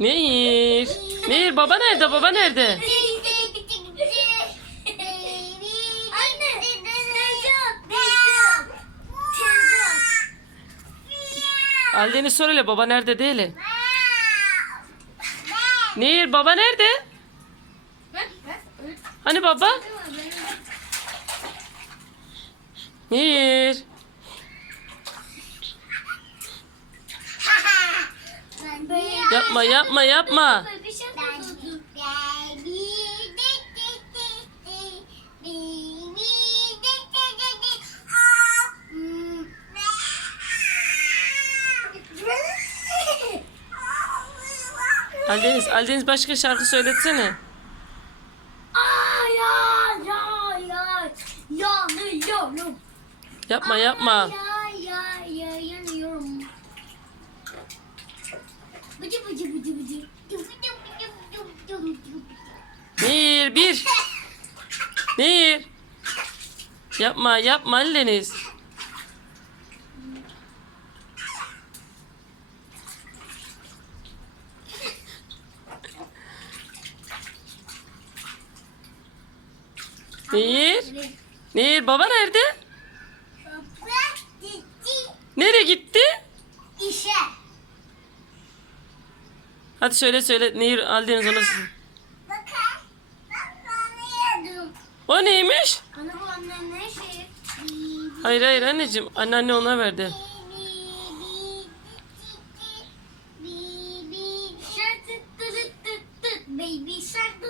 Nehir. Nehir baba nerede? Baba nerede? Aldeni sor hele baba nerede değil. Nehir baba nerede? Hani baba? Nehir. Yapma yapma yapma. Aldeniz, Aldeniz başka şarkı söyletsene. Ay ay ay ay yanıyorum. Yapma yapma. Ay ay Nehir bir. Nehir. Yapma yapma Aldeniz. Nehir. Nehir baba nerede? Nereye gitti? İşe. Hadi söyle söyle Nehir Aldeniz ona O neymiş? Ana bu annem ne şey? Hayır hayır anneciğim anneanne ona verdi. Baby shark,